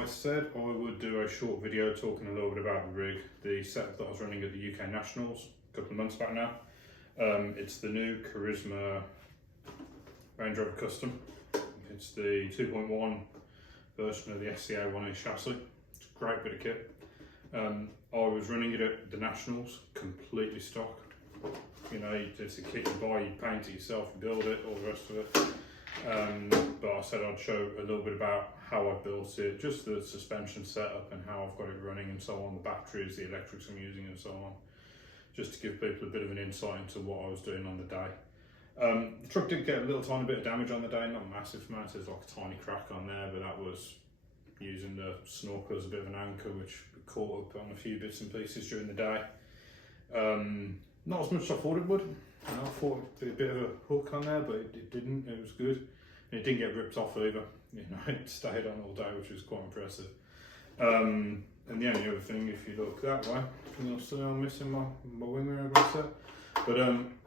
I said I would do a short video talking a little bit about the rig, the setup that I was running at the UK Nationals a couple of months back now. It's the new Carisma Range Rover Custom. It's the 2.1 version of the SCA-1A chassis. It's a great bit of kit. I was running it at the Nationals, completely stock. You know, it's a kit you buy, you paint it yourself, you build it, all the rest of it. But I said I'd show a little bit about how I built it, just the suspension setup and how I've got it running and so on, the batteries, the electrics I'm using and so on, just to give people a bit of an insight into what I was doing on the day. The truck did get a little tiny bit of damage on the day, not massive amounts, there's like a tiny crack on there, but that was using the snorkel as a bit of an anchor, which caught up on a few bits and pieces during the day. Not as much as I thought it would. I thought it'd be a bit of a hook on there, but it didn't. It was good, and it didn't get ripped off either. You know, it stayed on all day, which was quite impressive. And the only other thing, if you look that way, you'll see I'm missing my wing mirror set. But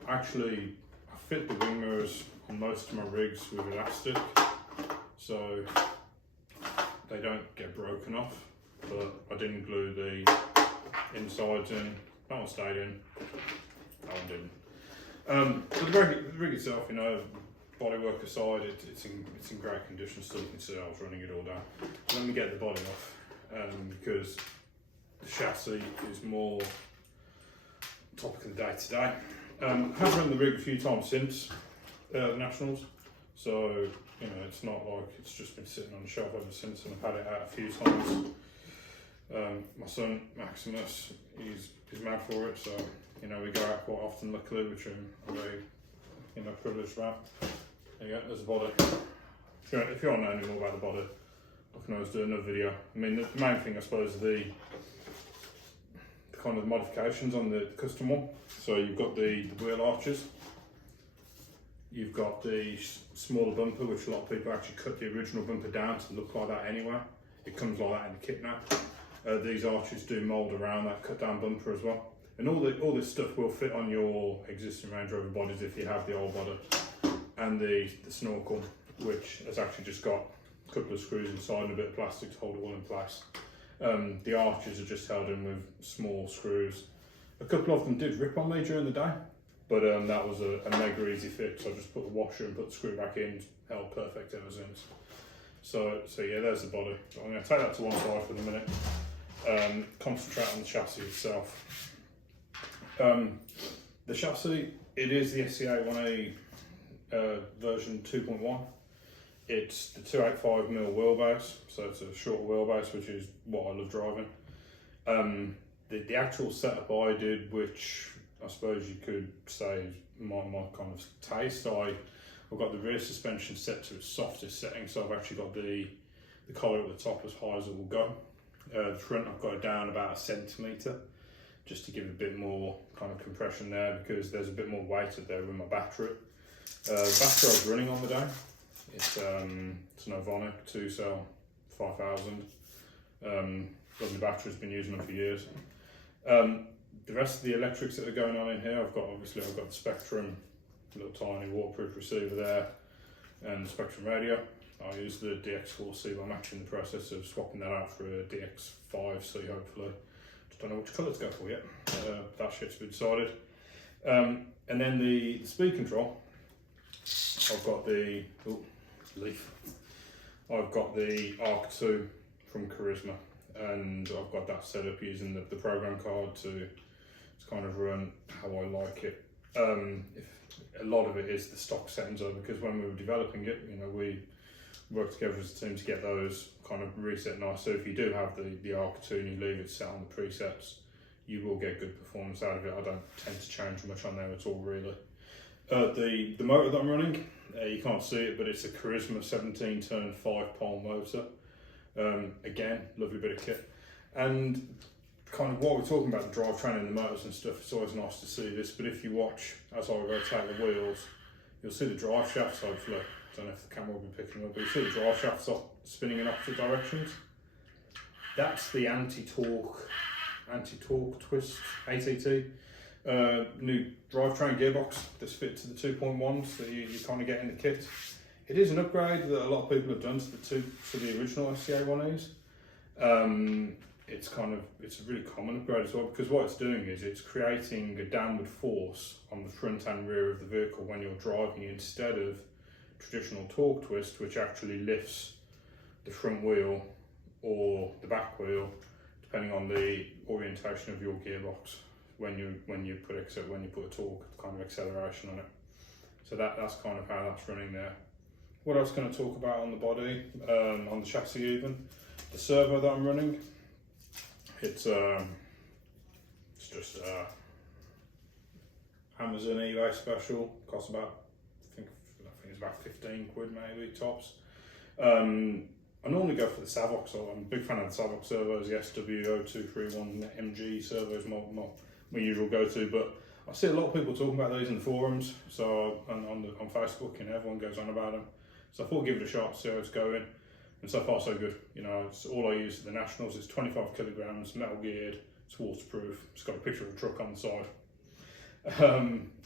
actually, I fit the wing mirrors on most of my rigs with elastic, so they don't get broken off. But I didn't glue the insides in. That one stayed in. That one didn't. But the rig itself, you know, bodywork aside, it's in great condition still. You can see I was running it all down. So let me get the body off, because the chassis is more topic of the day today. I have run the rig a few times since the Nationals, so you know it's not like it's just been sitting on the shelf ever since, and I've had it out a few times. My son Maximus, he's mad for it, so you know we go out quite often, luckily, which I'm very privileged about. There you go, there's the body. If you want to know any more about the body, I can always do another video. I mean, the main thing I suppose is the kind of modifications on the custom one. So you've got the wheel arches, you've got the smaller bumper, which a lot of people actually cut the original bumper down to look like that anyway. It comes like that in the kit now. These arches do mould around that cut down bumper as well. And all this stuff will fit on your existing Range Rover bodies if you have the old body. And the snorkel, which has actually just got a couple of screws inside and a bit of plastic to hold it all in place. The arches are just held in with small screws. A couple of them did rip on me during the day, but that was a mega easy fix. I just put the washer and put the screw back in, held perfect ever since. So yeah, there's the body. I'm going to take that to one side for the minute. Concentrate on the chassis itself. The chassis, it is the SCA-1A version 2.1. It's the 285mm wheelbase, so it's a shorter wheelbase, which is what I love driving. The actual setup I did, which I suppose you could say is my kind of taste, I've got the rear suspension set to its softest setting, so I've actually got the collar at the top as high as it will go. The front I've got it down about 1 centimetre, just to give a bit more kind of compression there, because there's a bit more weight up there with my battery. The battery I was running on the day, it's an Ovonic 2-cell 5000. Lovely battery's been using them for years. The rest of the electrics that are going on in here, I've got the Spectrum, little tiny waterproof receiver there, and the Spectrum radio. I use the DX4C, but I'm actually in the process of swapping that out for a DX5C hopefully. Just don't know which colour to go for yet. That shit's been decided. And then the speed control, I've got the Leaf. I've got the Arc 2 from Carisma, and I've got that set up using the program card to kind of run how I like it. A lot of it is the stock settings though, because when we were developing it, you know, we worked together as a team to get those kind of reset nice. So if you do have the Arc 2 and you leave it set on the presets, you will get good performance out of it. I don't tend to change much on there at all, really. The motor that I'm running, you can't see it, but it's a Carisma 17-turn 5-pole motor. Again, lovely bit of kit. And kind of what we're talking about, the drivetrain and the motors and stuff, it's always nice to see this, but if you watch as I rotate the wheels, you'll see the drive shafts, hopefully. I don't know if the camera will be picking up, but you see the drive shafts spinning in opposite directions. That's the anti-torque twist ATT. New drivetrain gearbox that's fit to the 2.1, so you kind of get in the kit. It is an upgrade that a lot of people have done to the original SCA-1Es. It's a really common upgrade as well, because what it's doing is it's creating a downward force on the front and rear of the vehicle when you're driving, instead of traditional torque twist, which actually lifts the front wheel or the back wheel, depending on the orientation of your gearbox when you put a torque kind of acceleration on it. So that's kind of how that's running there. What I was going to talk about on the body, on the chassis even, the servo that I'm running, it's just Amazon eBay special, costs about, I think it's about 15 quid maybe, tops. I normally go for the Savox, so I'm a big fan of the Savox servos, the SW0231 MG servos, my usual go-to, but I see a lot of people talking about these in the forums, so on Facebook, and everyone goes on about them. So I thought I'd give it a shot, see how it's going, and so far so good. You know, it's all I use at the Nationals. It's 25 kilograms, metal geared, it's waterproof, it's got a picture of a truck on the side.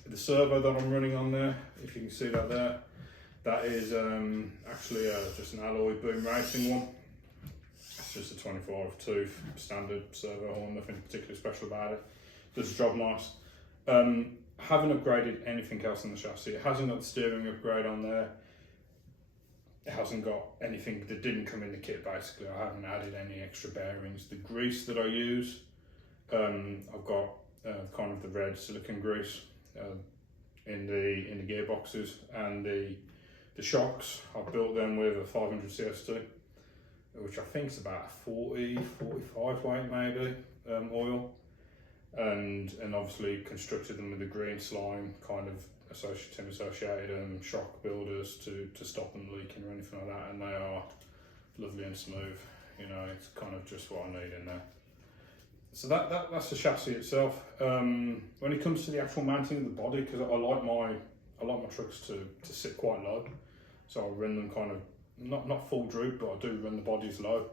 The servo that I'm running on there, if you can see that there, that is actually just an alloy boom racing one. It's just a 25 tooth standard servo horn, nothing particularly special about it. Does the job nice. Haven't upgraded anything else on the chassis. It hasn't got the steering upgrade on there. It hasn't got anything that didn't come in the kit, basically. I haven't added any extra bearings. The grease that I use, I've got kind of the red silicone grease in the gearboxes, and the shocks, I've built them with a 500 CS2, which I think is about 40, 45 weight maybe, oil. And obviously constructed them with the green slime kind of associated shock builders to stop them leaking or anything like that, and they are lovely and smooth. You know, it's kind of just what I need in there. So that's the chassis itself. When it comes to the actual mounting of the body, because I like my trucks to sit quite low, so I run them kind of not full droop, but I do run the bodies low.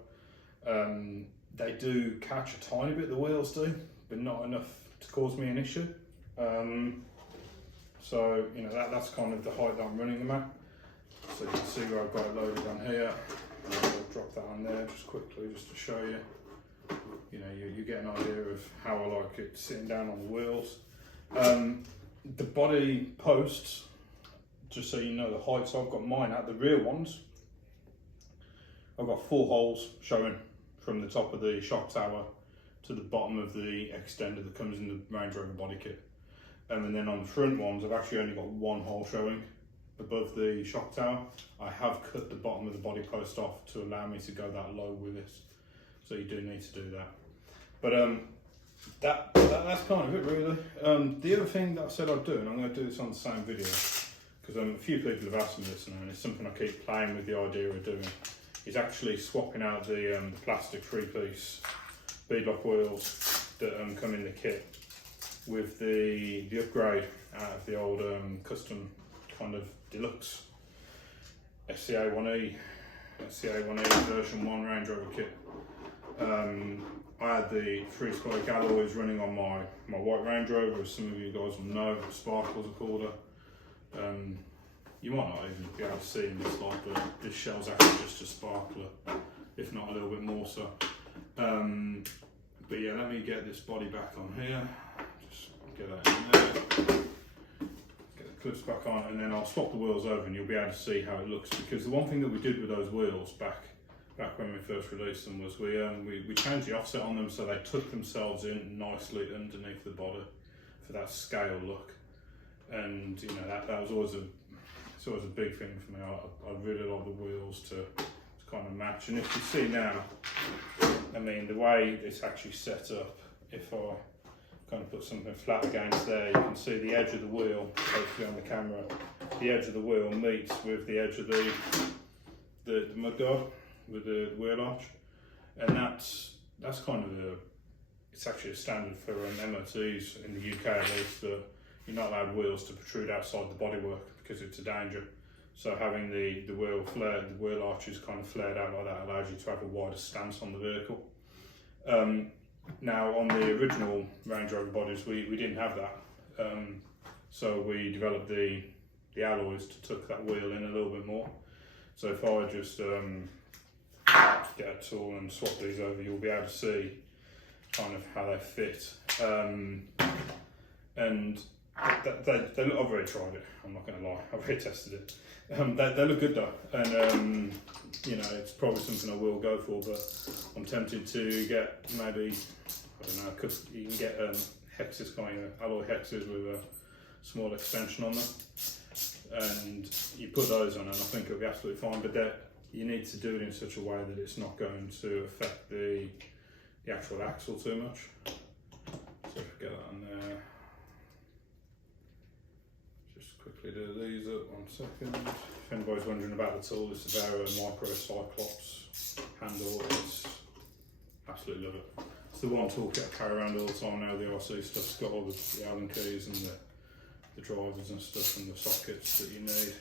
They do catch a tiny bit, the wheels do, but not enough to cause me an issue. So you know, that's kind of the height that I'm running them at. So you can see where I've got it loaded on here. I'll drop that on there just quickly, just to show you. You know, you get an idea of how I like it sitting down on the wheels. The body posts, just so you know the heights I've got mine at, the rear ones, I've got 4 holes showing from the top of the shock tower to the bottom of the extender that comes in the Range Rover body kit. And then on the front ones, I've actually only got 1 hole showing above the shock tower. I have cut the bottom of the body post off to allow me to go that low with this. So you do need to do that. But that's kind of it really. The other thing that I said I'd do, and I'm going to do this on the same video, because a few people have asked me this now, and it's something I keep playing with the idea of doing, is actually swapping out the plastic 3-piece beadlock wheels that come in the kit with the upgrade out of the old custom kind of deluxe SCA 1E version 1 Range Rover kit. I had the 3 spoke alloys running on my white Range Rover, as some of you guys will know. Sparkles are called her. You might not even be able to see in this light, but this shell's actually just a sparkler, if not a little bit more so. But yeah, let me get this body back on here. Just get that in there. Get the clips back on, and then I'll swap the wheels over, and you'll be able to see how it looks. Because the one thing that we did with those wheels back when we first released them was we changed the offset on them so they tucked themselves in nicely underneath the body for that scale look. And you know, that was always it's always a big thing for me. I really like the wheels to kind of match. And if you see now, I mean, the way it's actually set up, if I kind of put something flat against there, you can see the edge of the wheel, hopefully on the camera, the edge of the wheel meets with the edge of the mudguard with the wheel arch, and that's kind of it's actually a standard for MOTs in the UK at least, that you're not allowed wheels to protrude outside the bodywork because it's a danger. So having the wheel flared, the wheel arches kind of flared out like that allows you to have a wider stance on the vehicle. Now on the original Range Rover bodies, we didn't have that, so we developed the alloys to tuck that wheel in a little bit more. So if I just get a tool and swap these over, you'll be able to see kind of how they fit. And they look, I've already tried it, I'm not going to lie, I've already tested it. They look good though, and you know, it's probably something I will go for, but I'm tempted to get maybe, I don't know, because you can get hexes, kind of alloy hexes with a small extension on them, and you put those on and I think it'll be absolutely fine, but that you need to do it in such a way that it's not going to affect the actual axle too much. So if we get that on there, just quickly do these up 1 second. If anybody's wondering about the tool, this is our micro Cyclops handle. It's absolutely love it. It's the one toolkit I carry around all the time now. The RC stuff's got all the Allen keys and the drivers and stuff and the sockets that you need.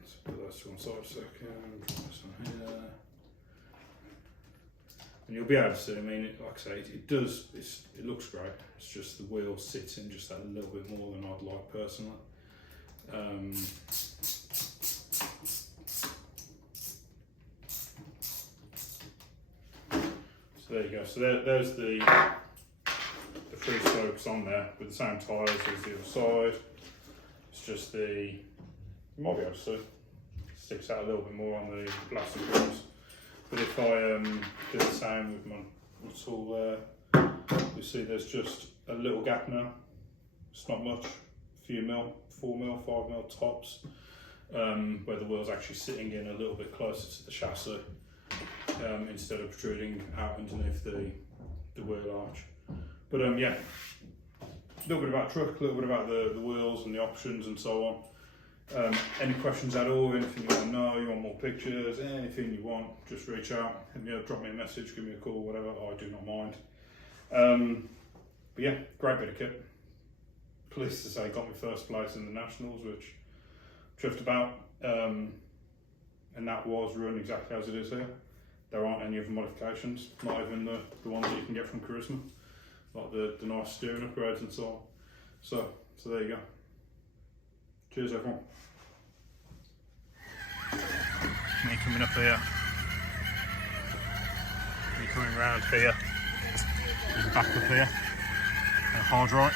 Let's put those to one side a second, drop this on here. And you'll be able to see, I mean, like I say, it looks great. It's just the wheel sits in just that little bit more than I'd like personally. So there you go. So there's the free spokes on there with the same tyres as the other side. It's just you might be able to see, it sticks out a little bit more on the plastic wheels. But if I do the same with my tool there, you see there's just a little gap now. It's not much, a few mil, 4 mil, 5 mil tops, where the wheel's actually sitting in a little bit closer to the chassis, instead of protruding out underneath the wheel arch. But yeah, a little bit about truck, a little bit about the wheels and the options and so on. Any questions at all, anything you want to know, you want more pictures, anything you want, just reach out, hit me up, drop me a message, give me a call, whatever, I do not mind. But yeah, great bit of kit. Pleased to say got me first place in the Nationals, which I'm chuffed about, and that was run exactly as it is here. There aren't any other modifications, not even the ones that you can get from Carisma, like the nice steering upgrades and so on. So there you go. Cheers everyone. Me coming up here. Me coming round here. Back up here. And hard right.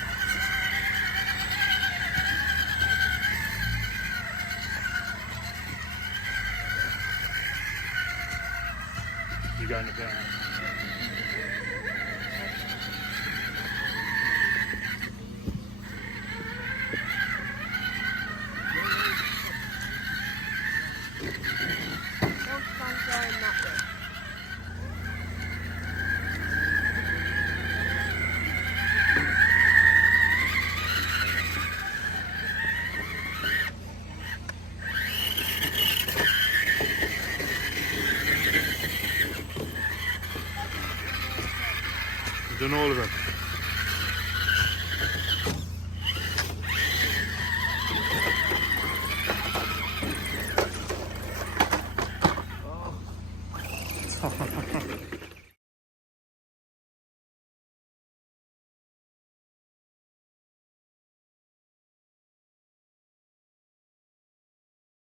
You're going up there now.